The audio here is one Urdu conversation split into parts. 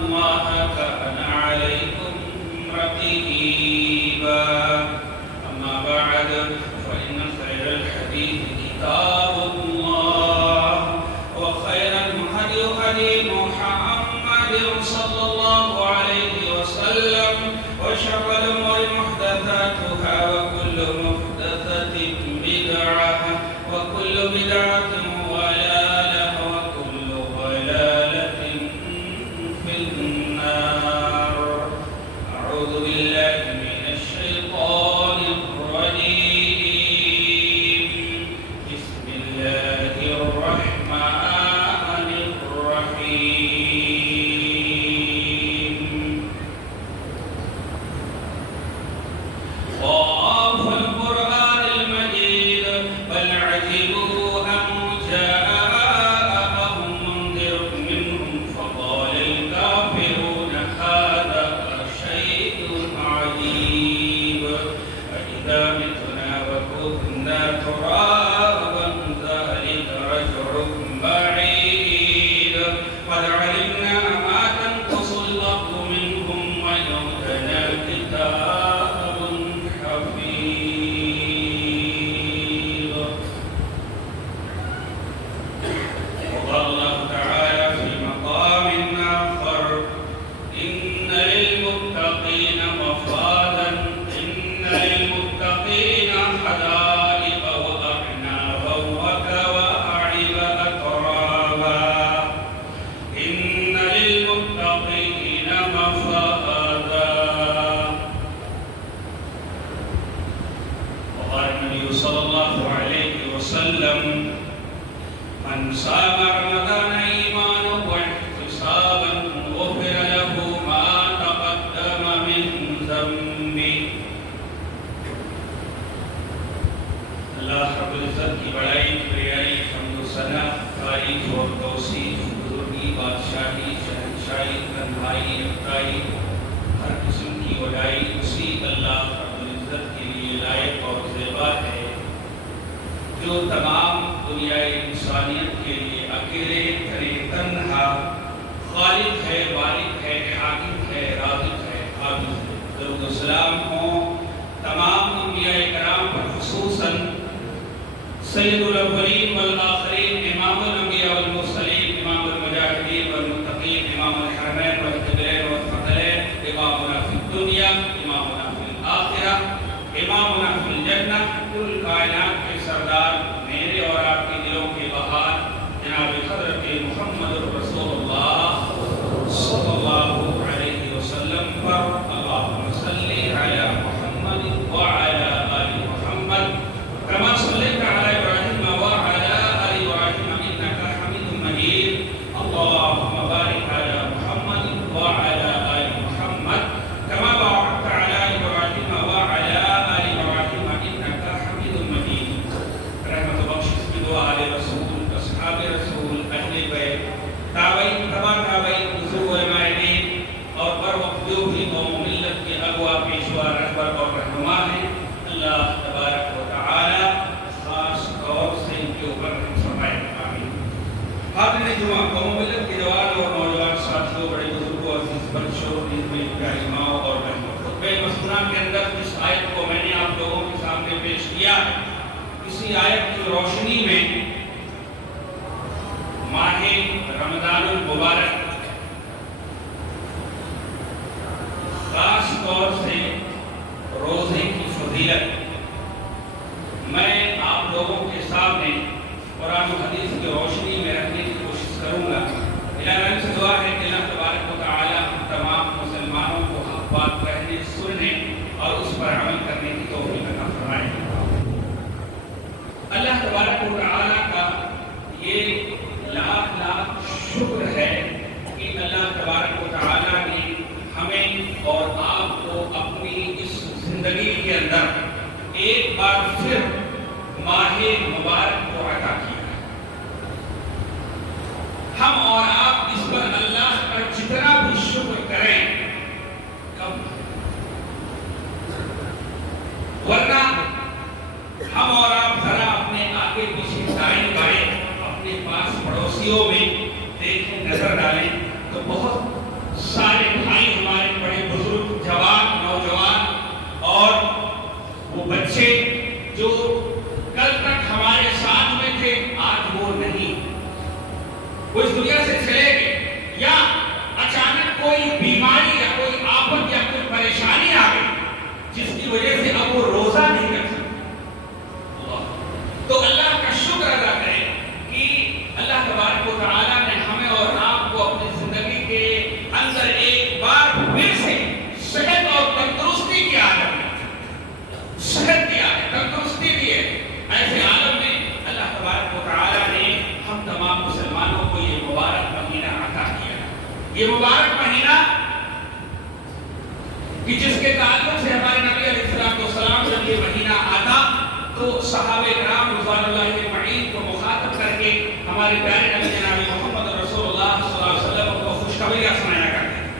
الله كان عليكم رقيبا. أما بعد فإن خير الحديث كتاب الله وخير الهدي هدي محمد صلى الله عليه وسلم وشر الأمور محدثاتها وكل محدثة بدعة وكل بدعة ضلالة وكل ضلالة في النار. أعوذ بالله من الشيطان الرجيم. بسم الله الرحمن الرحيم. طاف القرآن المجيد بل عجبوا أن جاءهم منذر منهم فقال الكافرون هذا شيء عجيب أإذا متنا وكنا ترابا ذلك رجع بعيد قد علمنا ما تنقص الأرض منهم وعندنا كتاب حفيظ. وقال الله تعالى في مقام آخر إن للمتقين مفازا إن للمتقين حدائق وأعنابا وكواعب أترابا إن للمتقين مفازا. وقال النبي صلى الله عليه وسلم من صام رمضان إيمانا واحتسابا غفر له ما تقدم من ذنبه. اللہ رب العزت کی بڑائی کبریائی حمد و ثنا تعریف اور توصیف بزرگی بادشاہی شہنشاہی تنہائی یکتائی ہر قسم کی وڈائی اسی اللہ رب العزت کے لیے لائق اور زیبا ہے جو تمام دنیائے انسانیت کے لیے اکیلے کھڑے تنہا خالق ہے، والد ہے، حاکم ہے، رازق ہے، قابض ہے. درود و سلام ہوں تمام انبیاء کرام پر، خصوصاً سید الاولین والآخرین، امام الانبیاء والمرسلین، امام المجاہدین والمتقین، امام الحرمین والقبلین والثقلین، امامنا فی الدنیا، امامنا فی الآخرہ، امامنا فی الجنہ، کل کائنات کے سردار، میرے اور آپ کے دلوں کے بہار جناب حضرت محمد رسول اللہ صلی اللہ علیہ وسلم پر اللہم صلی علی محمد وعلی آل محمد كما صليت على إبراهيم وعلى آل إبراهيم إنك حميد مجيد. اللهم بارك على محمد وعلى آل محمد كما باركت على إبراهيم وعلى آل إبراهيم إنك حميد مجيد. رحمت بخش کی دعا علی رسول، اصحاب رسول، اہل بیت، تابعین، تبع تابعین، بزرگ علماء دین اور بر وقت جو بھی قوم ملت کے اغوا، پیشوا، رہبر اور رہنما ہیں، اللہ تبارک و تعالی خاص طور سے ان کے اوپر رحم فرمائے. آمین. حاضرین جمعہ، قوم ملت کے جوان اور نوجوان ساتھیوں، بڑے بزرگوں، عزیز بچوں، عزیز پیاری ماؤں اور بہنوں، خطبہ مسنہ کے اندر جس آیت کو میں نے آپ لوگوں کے سامنے پیش کیا، اسی آیت کی روشنی میں ماہ رمضان المبارک، خاص طور سے روزے کی فضیلت میں آپ لوگوں کے سامنے قرآن و حدیث کی روشنی میں رکھنے کی کوشش کروں گا. الہی سے دعا ہے کہ اللہ تبارک و تعالی ہم تمام مسلمانوں کو حق بات کہنے، سننے اور اس پر عمل کرنے کی توفیق عطا فرمائے. اللہ تبارک و تعالی کا یہ لاکھ لاکھ شکر ہے کہ اللہ تبارک و تعالی نے ہمیں اور آپ کو اپنی اس زندگی کے اندر ایک بار پھر ماہ مبارک کو عطا کیا. ہم اور آپ اس پر اللہ کا جتنا بھی شکر کریں کم، ورنہ ہم اور آپ ذرا اپنے آگے پیچھے دائیں بائیں اپنے پاس پڑوسیوں میں دیکھیں، نظر ڈالیں تو بہت اندر ایک بار پھر سے صحت اور تندرستی کی عالم ہے، صحت کی عالم، تندرستی بھی ہے، ایسے عالم میں اللہ تبارک و تعالیٰ نے ہم تمام مسلمانوں کو یہ مبارک مہینہ عطا کیا ہے۔ یہ مبارک مہینہ کہ جس کے تعلق سے ہمارے نبی علیہ السلام جب یہ مہینہ آتا تو صحابہ کرام رضوان اللہ اجمعین کو مخاطب کر کے ہمارے پیارے نبی جناب محمد رسول اللہ صلی اللہ علیہ وسلم کو خوشخبریاں سنایا کرتے تھے۔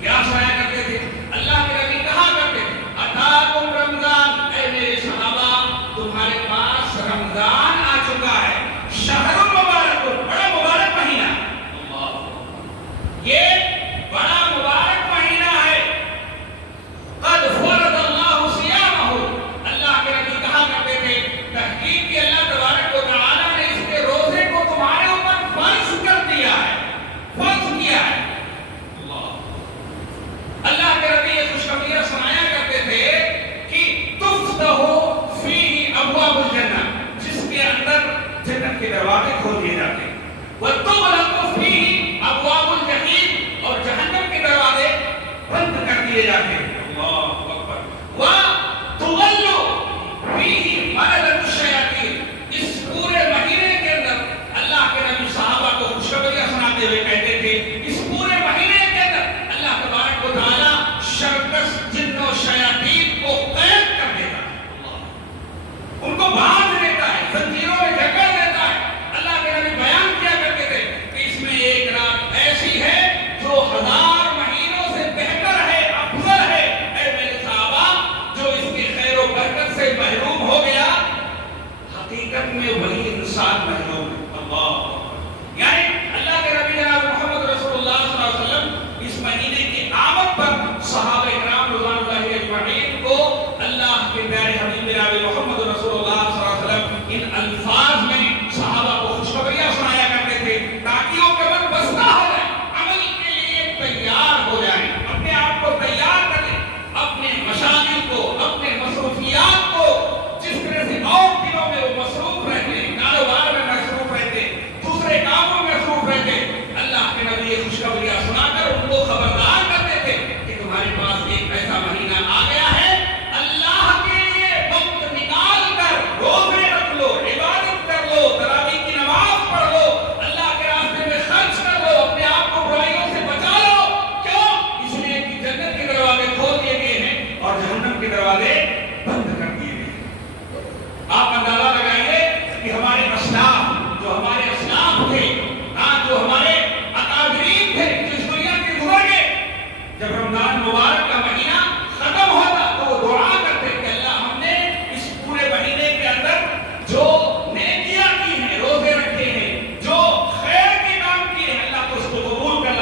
کیا سنایا کرتے تھے؟ اللہ کے نبی کہا کرتے تھے اتاکم رمضان، اے میرے صحابہ تمہارے پاس رمضان آ چکا ہے، شہر مبارک، بڑا مبارک مہینہ، یہ بڑا مبارک مہینہ ہے، قد فرض اللہ صیامہ، اللہ کے نبی کہا کرتے تھے تحقیق کہ اللہ تبارک و تعالیٰ نے اس کے روزے کو تمہارے اوپر فرض کر دیا ہے، فرض کیا ہے۔ اللہ کے نبی یہ خوشخبریاں سنایا کرتے تھے کہ تفتح فیہ ابواب الجنہ، جس کے اندر جنت کے دروازے کھول دیے جاتے ہیں، وتغلق فیہ ابواب الجحیم، اور جہنم کے دروازے بند کر دیے جاتے ہیں۔ اللہ اکبر۔ وتغل فیہ مردۃ الشیاطین، اس پورے مہینے کے اندر اللہ کے نبی صحابہ کو خوشخبریاں سناتے ہوئے کہتے تھے اس پورے مہینے کے اندر اللہ تبارک و تعالیٰ شرکس جن و شیاطین کو قید کر دیتا ہے، ان کو باندھ دیتا ہے، زنجیروں میں جکڑ دیتا ہے۔ اللہ کے نبی بیان کیا کرتے تھے کہ اس میں ایک رات ایسی ہے جو 1000 مہینوں سے بہتر ہے، افضل ہے۔ اے میرے صحابہ جو اس کی خیر و برکت سے محروم ہو گیا حقیقت میں وہی انسان محروم ہے۔ اللہ، یعنی اللہ کے نبی جناب محمد رسول اللہ صلی اللہ علیہ وسلم اس مہینے کی آمد پر صحابہ اکرام رضوان اللہ اجمعین کو اللہ کے پیارے حبیب جناب محمد رسول اللہ صلی اللہ علیہ وسلم ان الفاظ میں صحابہ کو خوشخبریاں سنایا کرتے تھے تاکہ وہ کمر بستہ ہو جائیں، عمل کے لیے تیار ہو جائیں، اپنے آپ کو تیار کر لیں، اپنے مشاغل کو، اپنے مصروفیات کو، جس طرح سے اور دنوں میں وہ مصروف رہتے، کاروبار میں مصروف رہتے، دوسرے کاموں میں مصروف رہتے، اللہ کے نبی یہ خوشخبریاں سنا کر ان کو خبردار کرتے تھے کہ تمہارے پاس ایک ایسا مہینہ آ گیا ہے، اللہ کے لیے وقت نکال کر روزے رکھ لو، عبادت کر لو، تراویح کی نماز پڑھ لو، اللہ کے راستے میں خرچ کر لو، اپنے آپ کو برائیوں سے بچا لو۔ کیوں؟ اس لیے کہ جنت کے دروازے کھول دیے گئے ہیں اور جہنم کے دروازے بند کر دیے گئے ہیں۔ آپ اندازہ لگائیے کہ ہمارے اسلاف، جو ہمارے اسلاف تھے، جو ہمارے اکابرین تھے، جس دنیا کے گزر گئے، جب رمضان مبارک کا مہینہ ختم ہوتا تو وہ دعا کرتے کہ اللہ ہم نے اس پورے مہینے کے اندر جو نیکیاں کی ہیں، روزے رکھے ہیں، جو خیر کے کام کیے ہیں، اللہ تو اس کو قبول کر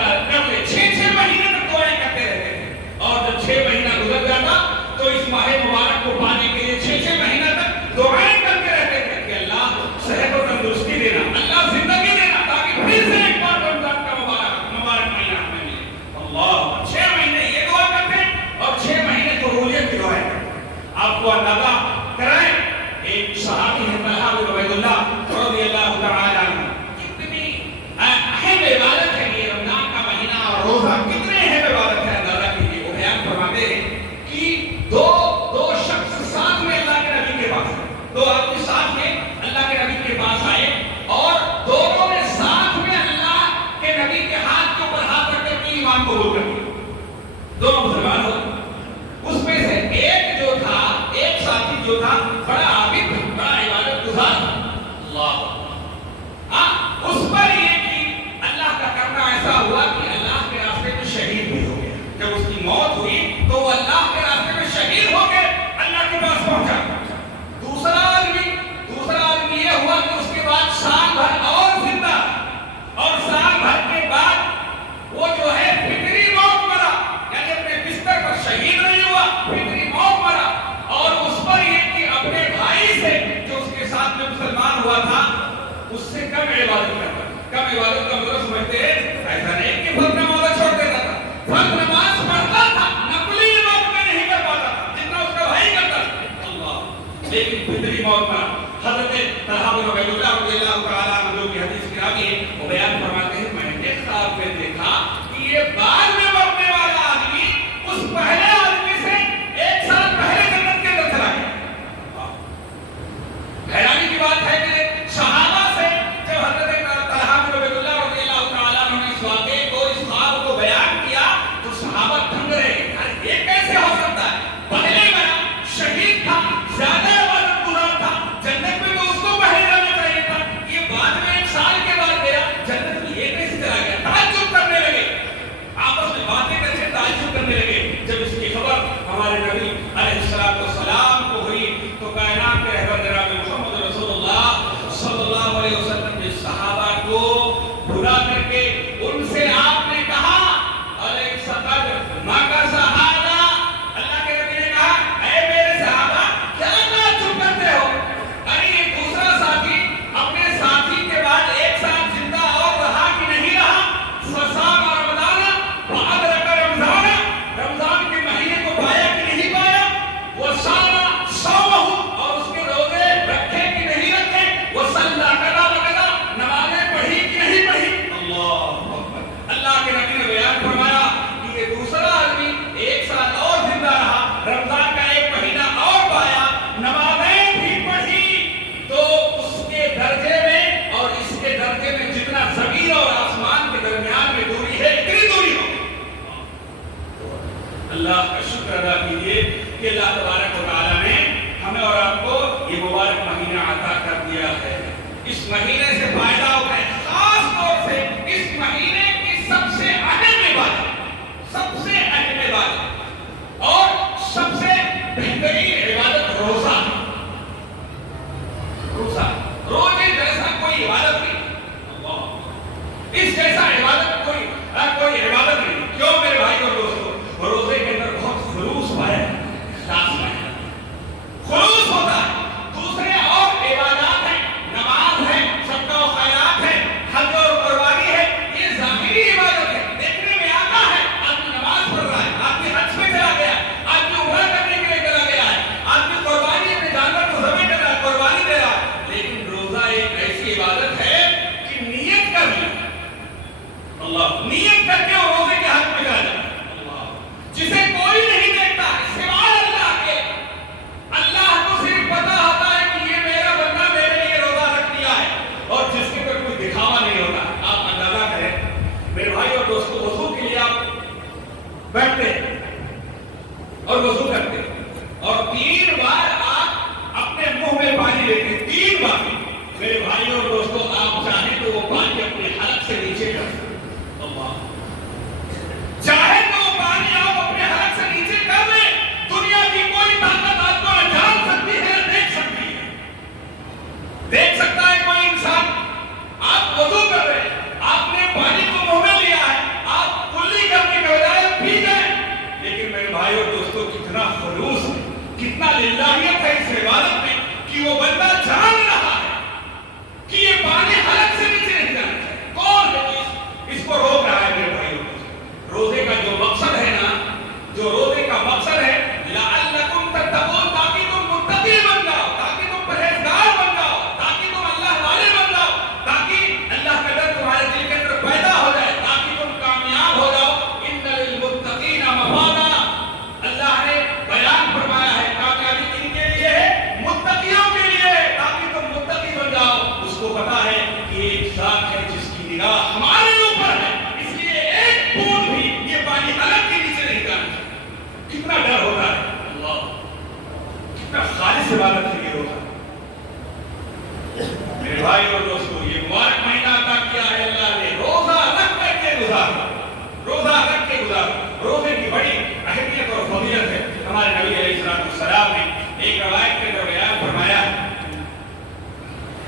لے۔ 6 مہینے تک دعائیں کرتے رہتے تھے، اور جب 6 مہینہ گزر جاتا تو اس ماہ مبارک کو پانے کے لیے 6 مہینہ تک دعائیں کرتے رہتے تھے کہ اللہ صحت و تندرستی دینا، اللہ زندگی دینا، تاکہ پھر سے ایک بار رمضان کا مبارک مہینہ ہمیں ملے۔ اللہ، 6 مہینے یہ دعا کرتے اور 6 مہینے قبولیت کی دعائیں کرتے۔ آپ کو اندازہ کرائیں، ایک صحابی ہے طلحہ بن عبید اللہ رضی اللہ تعالی عنہ، کتنی اہم عبادت ہے یہ رمضان کا مہینہ اور روزہ، کتنے اہم عبادت ہے اندازہ کیجیے۔ وہ بیان فرماتے ہیں کہ دو شخص ساتھ میں اللہ کے نبی کے پاس آئے، 2 آدمی ساتھ میں اللہ کے نبی کے پاس آئے اور دونوں نے ساتھ میں اللہ کے نبی کے ہاتھ کے اوپر ہاتھ رکھ کر ایمان قبول کر لیا، دونوں مسلمان ہو گئے۔ اس میں سے ایک جو تھا، ایک ساتھی جو تھا بڑا عابد، بڑا عبادت گزار، اللہ، اس پر یہ کہ اللہ کا کرنا ایسا ہوا کہ اللہ کے راستے میں شہید بھی ہو گیا۔ جب اس کی موت ہوئی تو وہ اللہ کے راستے میں شہید ہو کے اللہ کے پاس پہنچا۔ دوسرا آدمی یہ ہوا کہ اس کے بعد سال بھر اور زندہ، اور سال بھر کے بعد وہ جو ہے فطری موت مرا، یعنی اپنے بستر پر شہید نہیں ہوا، فطری موت مرا، اور اس پر یہ کہ اپنے بھائی سے جو اس کے ساتھ میں مسلمان ہوا تھا اللہ کا شکر ادا کیجیے کہ اللہ تبارک و تعالیٰ نے ہمیں اور آپ کو یہ مبارک مہینہ عطا کر دیا ہے. اس مہینے سے فائدہ ہوتا ہے. خاص طور سے اس مہینے کی سب سے اہم عبادت اور سب سے بہترین عبادت روزہ. روزے جیسا کوئی عبادت نہیں. اس جیسا عبادت کوئی عبادت نہیں. کیوں میرے بھائی اور دوستو؟ روزے کے اندر بہت خلوص پایا ہے، اخلاص پایا ہے، خلوص ہوتا ہے. دوسرے اور عبادات ہیں، نماز ہے، صدقہ و خیرات ہے، حج اور قربانی ہے. یہ ظاہری عبادت ہے، دیکھنے میں آتا ہے. آدمی نماز پڑھ رہا ہے، آدمی حج میں چلا گیا، آدمی عمرہ کرنے کے لیے چلا گیا ہے، آدمی قربانی اپنے جانور کو ذبح کر رہا ہے، قربانی دے رہا ہے. لیکن روزہ ایک ایسی عبادت ہے کہ نیت کر لی، اللہ نیت کر کے وہ روزے کے حق میں جا جائے. جسے کوئی نہیں دیکھتا سوائے اللہ کے. اللہ کو صرف پتا ہوتا ہے کہ یہ میرا بندہ میرے لیے روزہ رکھ دیا ہے، اور جس کے اوپر کوئی دکھاوا نہیں ہوتا. آپ اندازہ کریں میرے بھائی اور دوستوں، وضو کے لیے آپ بیٹھتے اور وضو کرتے اور 3 بار آپ اپنے منہ میں پانی لیتے. 3 بار میرے بھائی اور دوستوں، آپ چاہیں تو وہ پانی اپنے حلق سے نیچے کر سکتے. چاہے تو وہ پانی آپ اپنے حلق سے نیچے کر لیں. دنیا کی کوئی طاقت آپ کو نہ جان سکتی ہے نہ دیکھ سکتی ہے. دیکھ سکتا ہے کوئی انسان؟ آپ وضو کر رہے ہیں، آپ نے پانی کو منہ میں لیا ہے، آپ کلی کرنے کے بجائے پی گئے. لیکن میرے بھائی اور دوستوں، کتنا خلوص ہے، کتنا للہیت ہے اس عبادت میں کہ وہ بندہ جان رہا ہے کہ یہ پانی حلق سے نیچے نہیں جانا چاہیے. کون ہے اس کو روک رہا ہے؟ میرے بھائی اور دوستوں، روزے کا جو مقصد ہے نا، جو روزے کا مقصد ہے لعلکم تتقون، تاکہ تم متقی بن جاؤ، تاکہ تم پرہیزگار بن جاؤ، تاکہ تم اللہ والے بن جاؤ، تاکہ اللہ کا ڈر تمہارے دل کے اندر پیدا ہو جائے، تاکہ تم کامیاب ہو جاؤ. ان للمتقین مفازا، اللہ نے بیان فرمایا ہے کامیابی کن کے لیے ہے؟ متقیوں کے لیے ہے، تاکہ تم متقی بن جاؤ. اس کو پتا ہے کہ ایک ذات ہے جس کی نگاہ ہمارے اوپر ہے، اس لیے ایک بوند بھی یہ پانی حلق کے نیچے نہیں جانا. کتنا ڈر ہوتا ہے. اللہ، کتنا خالص عبادت ہے یہ روزہ. میرے بھائی اور دوستو، یہ مبارک مہینہ عطا کیا ہے اللہ نے روزہ رکھ کر کے گزارا. روزہ رکھ کے گزارا. روزے کی بڑی اہمیت اور فضیلت ہے. ہمارے نبی علیہ السلام نے ایک روایت کے اندر بیان فرمایا،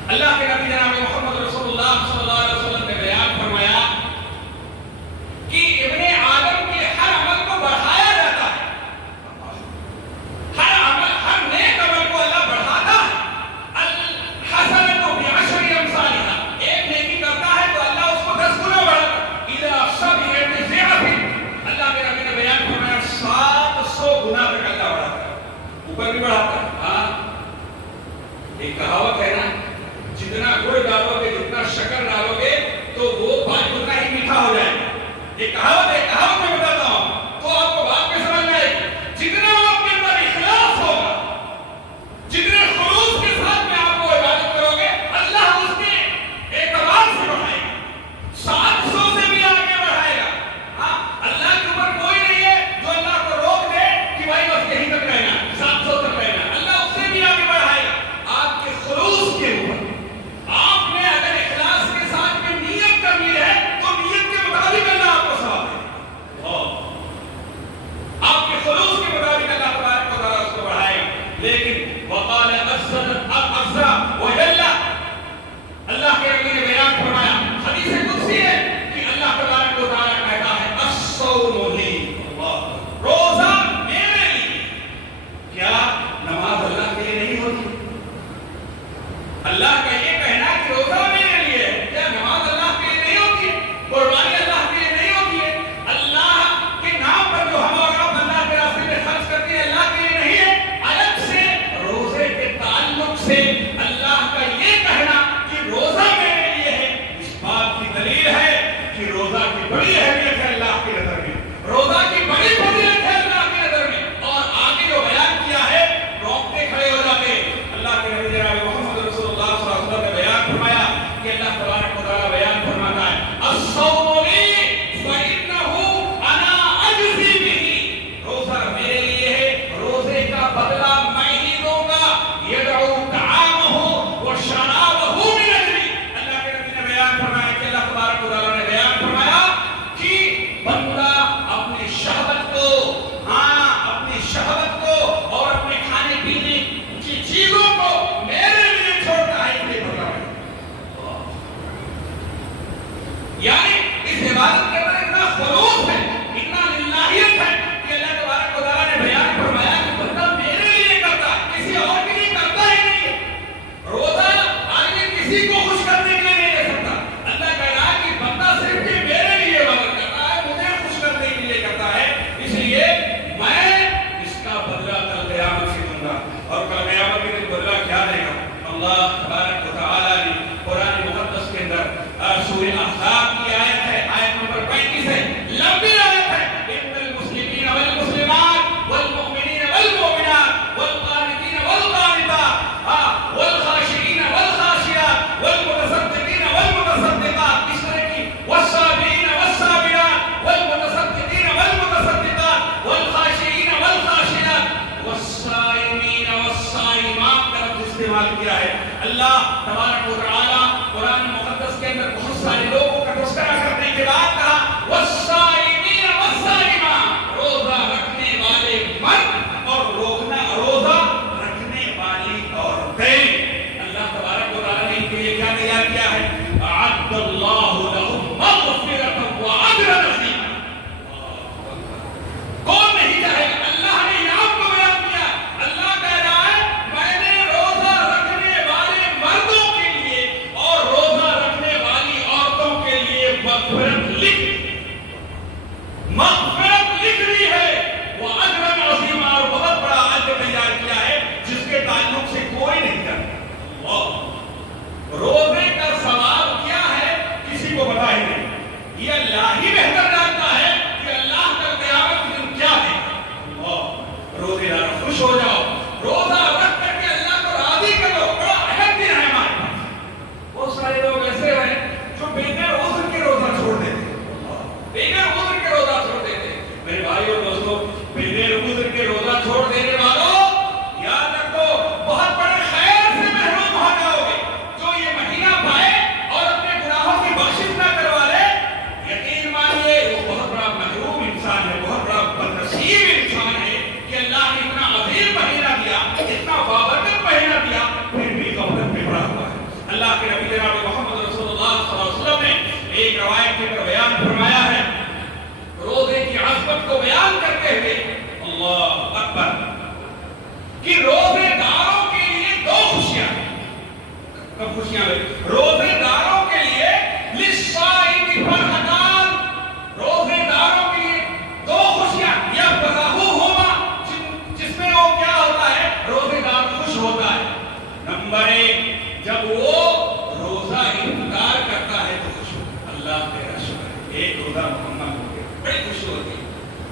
اللہ کے نبی جناب محمد رسول اللہ صلی اللہ علیہ وسلم نے بیان فرمایا کہ ابن آدم کے ہر عمل کو بڑھایا جاتا ہے. ہر عمل، ہر نیک عمل کو اللہ بڑھاتا ہے. الحسنۃ بعشر امثالها، ایک نیکی کرتا ہے تو اللہ اس کو 10 گنا بڑھاتا ہے. اذا صبر بضعف، اللہ کے نبی نے بیان فرمایا 700 گنا تک اللہ بڑھاتا ہے، اوپر بھی بڑھاتا ہے. ہاں، ایک کہاوت ہے نا، جتنا گڑ ڈالو گے، جتنا شکر ڈالو گے تو وہ بات اتنا ہی میٹھا ہو جائے گا. یہ کہاوت ہے، کہاوت میں بتاتا ہوں تو آپ کو بات میں سمجھ میں آئے گی. جتنا آپ کے اندر اخلاص ہوگا، جتنے خلوص کے ساتھ میں آپ کو عبادت کرو گے، اللہ اس کے اعتبار سے بڑھائے گا، 700 سے بھی آگے بڑھائے گا. ہاں، اللہ کے اوپر کوئی نہیں ہے جو اللہ کو روک دے کہ بھائی بس یہیں تک رہنا، 700 تک رہنا. اللہ اس سے بھی آگے بڑھائے گا. آپ کے خلوص کے اوپر، آپ نے اگر اخلاص کے ساتھ میں نیت کرنی ہے تو نیت کے مطابق اللہ آپ کو ثواب دے.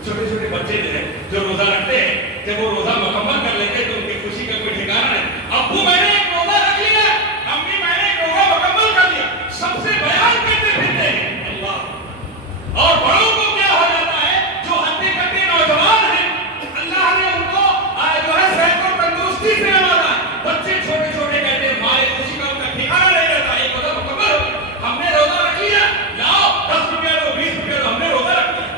چھوٹے چھوٹے بچے جو روزہ رکھتے ہیں، جب وہ روزہ مکمل کر لیتے ہیں تو ان کی خوشی کا کوئی ٹھکانا نہیں. ابو میں نے ایک روزہ رکھ لیا، امی میں نے ایک روزہ مکمل کر لیا، سب سے بیان کرتے پھرتے ہیں اللہ. اور بڑوں کو کیا ہو جاتا ہے، جو ہڈی کٹی نوجوان ہیں، اللہ نے ان کو جو ہے صحت اور تندرستی سے نوازا ہے. بچے چھوٹے چھوٹے کہتے ہیں ہمارے خوشی کا ان کا ٹھکانا نہیں رہتا. ایک روزہ مکمل ہو گیا، ہم نے روزہ رکھ لیا، لاؤ 10 روپیہ دو 20 روپیہ دو، ہم نے روزہ رکھ لیا.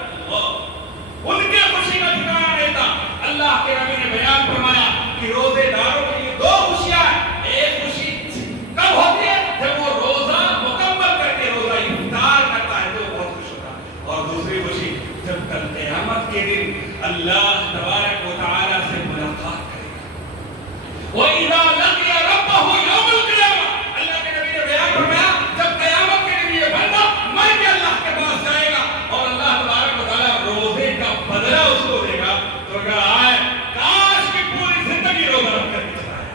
ان کے خوشی کا ٹھکانا نہیں تھا. اللہ کے نبی نے بیان فرمایا کہ روزے داروں کے لیے 2 خوشیاں ہیں. ایک خوشی کب ہوتی ہے، جب وہ روزہ مکمل کر کے روزہ افطار کرتا ہے تو بہت خوش ہوتا ہے. اور دوسری خوشی جب کل قیامت کے دن اللہ تبارک و تعالی سے ملاقات کرے گا. وَإِذَا لَقِيَ رَبَّهُ يَوْمَ الْقِيَامَةِ، اللہ کے نبی نے بیان فرمایا جب قیامت کے دن یہ بندہ مر کے اللہ کے پاس جائے گا اور اللہ تبارک و تعالی روزے کا بدلہ اس کو دے گا، تو اگر آئے کاش کی پوری زندگی روزہ رکھ کر کے چلایا.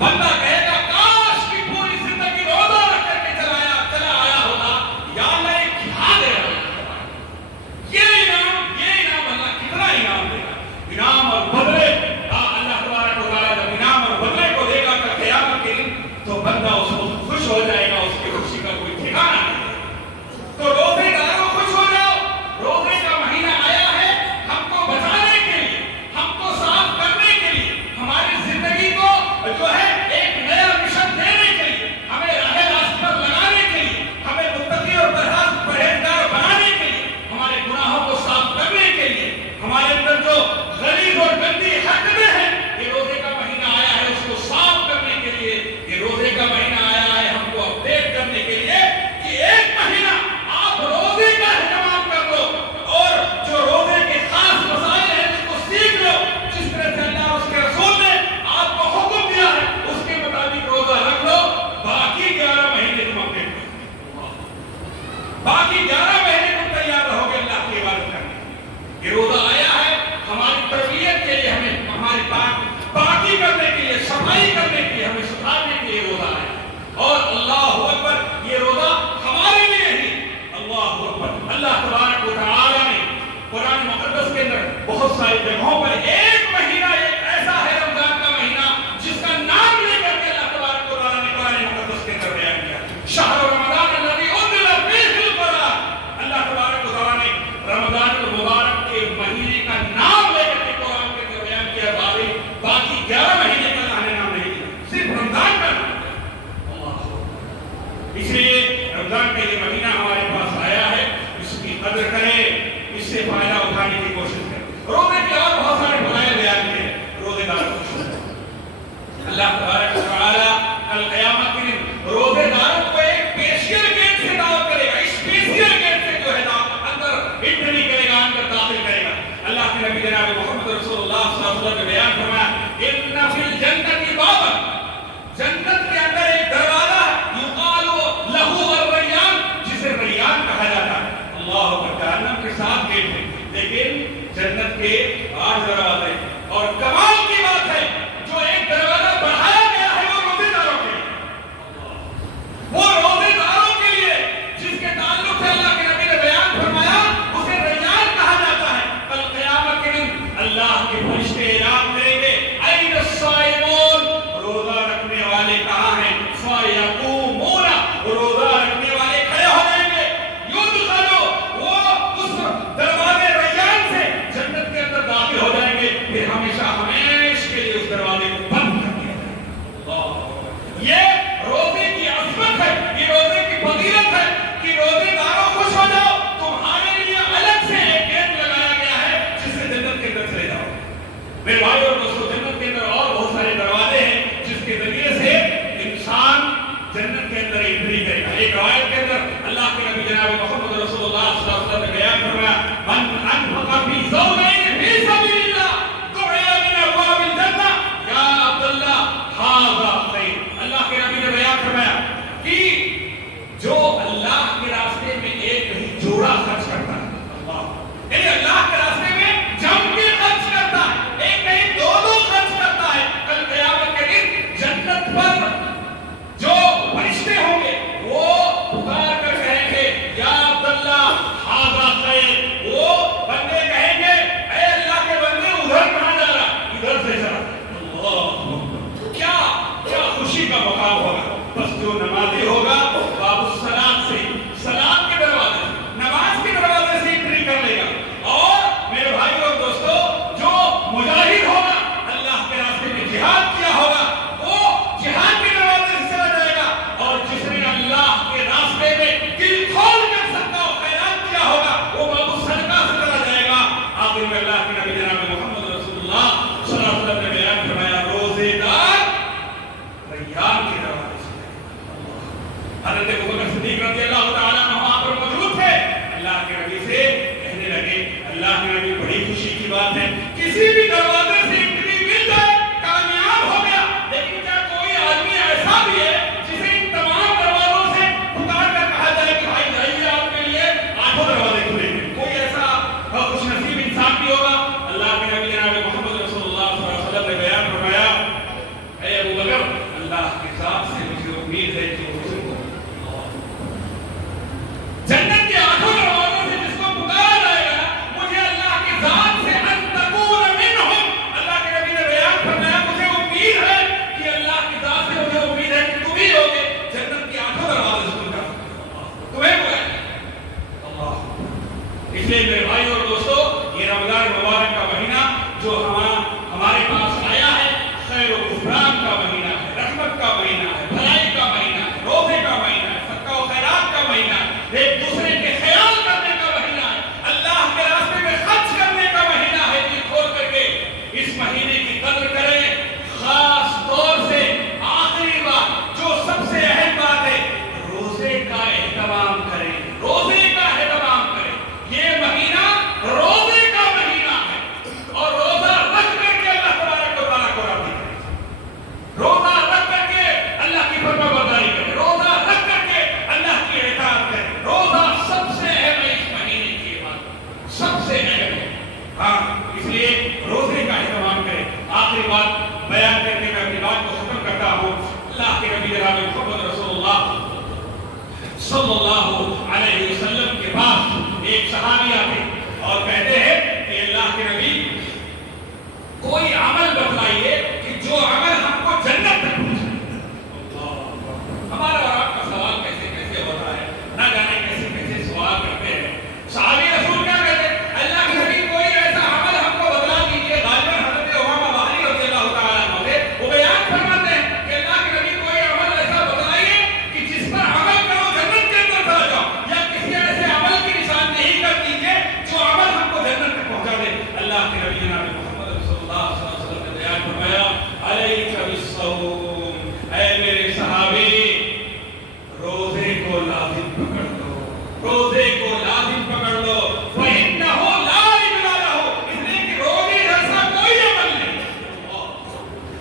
بندہ کہے گا کاش کی پوری زندگی روزہ رکھ کر کے چلا آیا ہوتا، یا اللہ یہ کیا دے رہا ہے. یہ انعام اللہ کتنا انعام دے گا. انعام اور بدلے اللہ تبارک و تعالی جب انعام اور بدلے کو دے گا کل قیامت کے دن تو بندہ اس کو خوش ہو جائے گا، اس کی خوشی کا کوئی ٹھکانا نہیں. تو روزے داروں خوش ہو جاؤ، روزے کا مہینہ آیا ہے ہم کو بچانے کے لیے، ہم کو صاف کرنے کے لیے، ہماری زندگی کو جو ہے ایک نیا مشن دینے کے لیے، ہمیں راہ راست پر لگانے کے لیے، ہمیں متقی اور پرہیزگار بنانے کے لیے، ہمارے گناہوں کو صاف کرنے کے لیے، ہمارے اندر جو غلیظ اور گندی حرکتیں ہیں، یہ روزے کا مہینہ آیا ہے اس کو صاف کرنے کے لیے. یہ روزے کا مہینہ آیا ہے ہم کو اپڈیٹ کرنے کے لیے کہ ایک مہینہ آپ روزے کا اہتمام کر لو اور جو روزے کے خاص مسائل ہیں اس کو سیکھ لو. جس طرح سے اللہ اور اس کے رسول نے آپ کو حکم دیا ہے اس کے مطابق روزہ رکھ لو. باقی 11 مہینے تم اپڈیٹ کرو، باقی 11 مہینے تم تیار رہو گے اللہ کی عبادت کرنے. یہ روزہ آیا ہے ہماری تربیت کے لیے، ہمیں ہماری پاکی کرنے کے لیے، صفائی کرنے کے لیے، ہمیں سدھارنے کے لیے روزہ ہے. اور اللہ اکبر، یہ روزہ ہمارے لیے ہی. اللہ اکبر، اللہ تبارک و تعالی نے قرآن مقدس کے اندر بہت ساری جگہوں پر ایک مہینہ ایک ایسا ہے رمضان کا مہینہ جس کا نام لے کر کے اللہ تبارک و تعالی نے قرآن مقدس کے اندر بیان کیا. شہر رمضان الذی انزل فیہ القرآن، اللہ تبارک و تعالی نے رمضان المبارک کے مہینے کا نام لے کر کے قرآن کے اندر بیان کیا. باقی 11 مہینے کا اللہ نے نام نہیں دیا، صرف رمضان کا نام. اس لیے رمضان کا یہ مہینہ ہمارے پاس آیا ہے، اس کی قدر کریں، اس سے فائدہ اٹھانے کی کوشش کریں. روزے کے اور بہت سارے فضائل بیان کیے. روزے دار خوش ہو اللہ تبارک و تعالی کل قیامت کے دن روزے داروں کو ایک اسپیشل گیٹ سے دعوت کرے گا. اسپیشل گیٹ سے جو ہے اندر انٹری کرے گا، اندر داخل کرے گا. اللہ کے نبی جناب محمد رسول اللہ صلی اللہ علیہ وسلم نے بیان فرمایا ان فی الجنت بابا، جنت کے اندر ایک دروازہ ہے یقال لہو الریان، جسے ریان کہا جاتا ہے. اللہ اکبر، جہنم کے 7 گیٹ ہیں لیکن جنت کے 8 دروازے. اور کمال کی بات ہے جو ایک دروازہ بڑھایا گیا ہے وہ روزے داروں کے لیے، وہ روزے داروں کے لیے جس کے تعلق سے اللہ کے نبی نے بیان فرمایا اسے ریان کہا جاتا ہے. کل قیامت کے دن اللہ کے فرشتے اعلان کریں گے این الصائمون، روزہ رکھنے والے کہاں ہیں؟ فیقومون، روزہ رکھنے والے کھڑے ہو جائیں گے. یدخلوا، وہ اس دروازے ریان سے جنت کے اندر داخل ہو جائیں گے. پھر ہمیشہ ہمیں اللہ کے نبی بڑی خوشی کی بات ہے کسی بھی دروازے سے انٹری مل جائے کامیاب ہو گیا، لیکن کیا کوئی آدمی ایسا بھی ہے جسے ان تمام دروازوں سے پکار کر کہا جائے کہ بھائی جائیے آپ کے لیے آٹھوں دروازے کھلے ہیں؟ کوئی ایسا خوش نصیب انسان بھی ہوگا؟ اللہ کے نبی جناب محمد رسول اللہ صلی اللہ علیہ وسلم نے بیان فرمایا، اے ابو بکر اللہ کے ذات سے مجھے امید ہے کہ وہ تم کو جنت کے آٹھوں دروازوں سے جس کو پکارا جائے گا، مجھے اللہ کی ذات سے ان تکون منہم، اللہ کے نبی نے بیان فرمایا مجھے امید ہے کہ اللہ کی ذات سے مجھے امید ہے کہ تم ہی ہوگے جنت کے آٹھوں دروازے سے پکار تمہیں بلائیں اللہ۔ اس لیے میرے بھائی اور دوستو، یہ رمضان مبارک کا مہینہ جو ہمارے پاس آیا ہے، خیر و غفران کا مہینہ ہے، رحمت کا مہینہ ہے، بھلائی کا مہینہ ہے، روزے کا مہینہ ہے، صدقہ و خیرات کا مہینہ ہے، ایک دوسرے کے خیال کرنے کا مہینہ ہے، اللہ کے راستے میں خرچ کرنے کا مہینہ ہے۔ دل کھول کر کے اس مہینے کی قدر کریں، خاص طور سے آخری بات جو سب سے اہم بات ہے، روزے کا اہتمام کریں، روزے کا اہتمام کریں۔ یہ مہینہ روزے کا مہینہ ہے اور روزہ رکھ کر کے اللہ تبارک و تعالیٰ کو راضی کریں، روزہ رکھ کر کے اللہ کی فرما برداری کریں، روزہ رکھ کر کے اللہ کی اطاعت کریں۔ روزہ سب سے اہم ہے اس مہینے کی عبادت، سب سے اہم ہے، ہاں، اس لیے روزے کا اہتمام کریں۔ آخری بات بیان کر کے میں اپنی بات کو ختم کرتا ہوں۔ اللہ کے نبی جناب محمد رسول اللہ صلی اللہ علیہ وسلم کے پاس ایک صحابی آتے اور کہتے ہیں کہ اللہ کے نبی کوئی عمل بتلائیے کہ جو عمل ہم کو جنت تک پہنچائے۔ ہمارا اور آپ کا سوال کیسے کیسے ہوتا ہے، نہ جانے کیسے کیسے سوال کرتے ہیں۔ صحابی رسول کیا کہتے ہیں؟ اللہ کے نبی کوئی ایسا عمل ہم کو بتلا دیجیے۔ غالباً حضرت امامہ باہری رضی اللہ تعالیٰ عنہ سے وہ بیان فرماتے ہیں کہ اللہ کے نبی کوئی عمل ایسا بتلائیے کہ جس پر عمل کرو جنت کے اندر چلا جاؤ، یا کسی ایسے عمل کی نشاندہی کر دیجیے جو عمل ہم کو جنت تک پہنچا دے۔ اللہ کے نبی جناب محمد رسول اللہ صلی اللہ علیہ وسلم نے بیان فرمایا، علیک بالصوم، اے میرے صحابی روزے کو لازم پکڑ لو، روزے کو لازم پکڑ لو، فإنہ لا عدل لہ، اس لیے کہ روزے جیسا کوئی عمل نہیں۔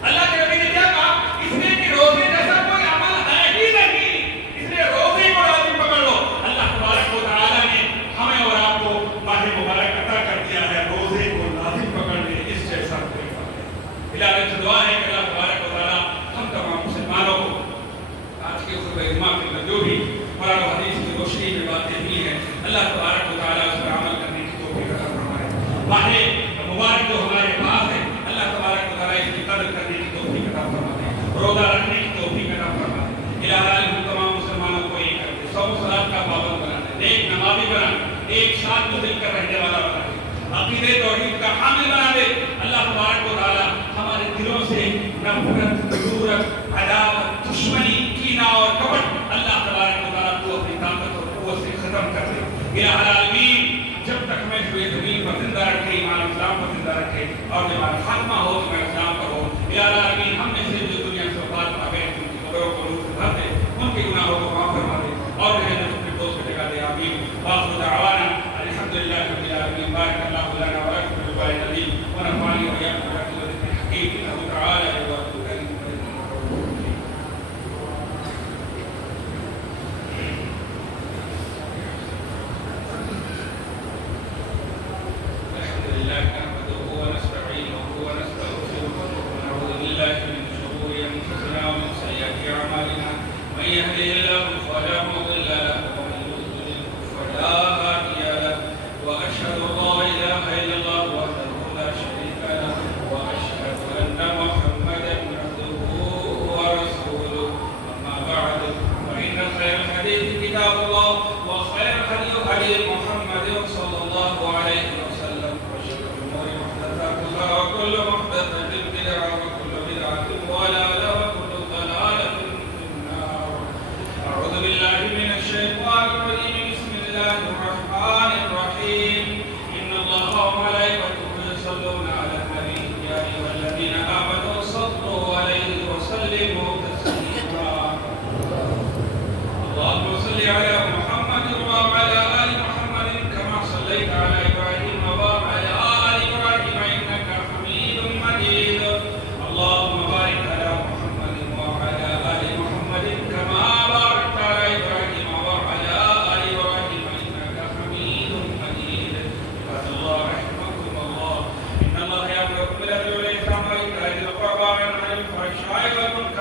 اللہ کے نبی نے کیا کہا؟ اس لیے کہ روزے جیسا کوئی عمل ہے ہی نہیں، اس لیے روزے کو لازم پکڑ لو۔ اللہ تبارک و تعالیٰ نے ہمیں اور آپ کو ماہ مبارک عطا کر دیا ہے، روزے کو لازم پکڑنے اس جیسا کوئی عمل نہیں۔ الہی سے دعا ہے کہ اللہ تبارک و تعالیٰ ہم تمام مسلمانوں کو آج کے خطبہ جمعہ کے اندر جو بھی قرآن و حدیث کی روشنی میں باتیں ہوئی ہیں، اللہ تبارک و تعالیٰ اس پر عمل کرنے کی توفیق عطا فرمائے۔ ماہ مبارک جو ہمارے پاس ہے، اللہ تبارک و تعالیٰ اس کی قدر کرنے کی توفیق عطا فرمائے، روزہ رکھنے کی توفیق عطا فرمائے۔ الہی ہم تمام مسلمانوں کو یہ کر دے، صوم صلاۃ کا پابند بنا دے، نیک نمازی بنا دے، ایک ساتھ مل کر رہنے والا بنا دے، عقیدے توحید کا حامل بنا دے۔ اللہ تبارک و تعالیٰ ہمارے دلوں سے نفرت، ضرورت، عداوت، دشمنی، کینہ اور کپٹ اللہ تبارک و تعالیٰ کو اپنی طاقت اور قوت سے ختم کر دے۔ یا العالمین، جب تک میں ہوئے زمین پر زندہ رکھے، ایمان اسلام پر زندہ رکھے، اور جب ہمارا خاتمہ ہو تو میں اسلام پر ہو۔ یا العالمین، ہم میں سے جو دنیا سے وفات پا گئے ان کی قبروں کو نور سے بھر دے، ان کے گناہوں کو معاف فرما دے، اور جو ہے نا اپنے دوست کو جگہ دے۔ آمین۔ وآخر دعوانا الحمدللہ رب العالمین۔ بارک اللہ لنا ولکم فی القرآن العظیم ونفعني وإياكم بآيات الذكر الحكيم إنه تعالى جواد كريم الحمد لله نحمده ونستعينه ونستغفره ونعوذ بالله من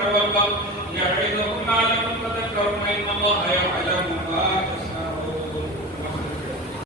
يعظكم لعلكم تذكرون إن الله يعلم ما